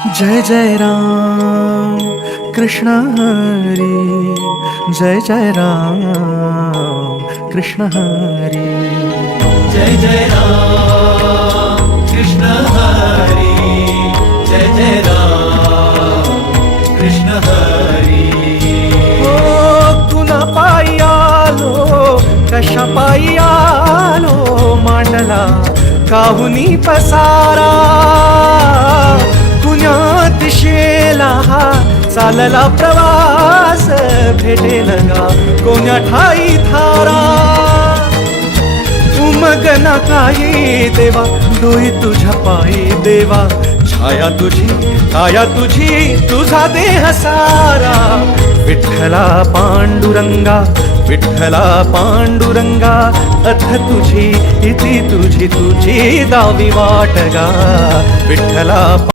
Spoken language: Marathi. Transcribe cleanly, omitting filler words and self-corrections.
जय जय राम कृष्ण हरी, जय जय राम कृष्ण हरी, जय जय राम कृष्ण हरी, जय जय राम कृष्ण हरी. कुणा पायी आलो कशा पायी आलो, मांडला काहुनी पसारा, कुण्या दिशेला हा चालला प्रवास, भेटेल गा कोण्या ठाई थारा. उमगना काही देवा डोई तुझ्या पायी देवा, छाया तुझी काया तुझी तुझा देह सारा. विठ्ठला पांडुरंगा विठ्ठला पांडुरंगा, अथ तुझी इति तुझी तुझी दावी वाटगा. विठ्ठला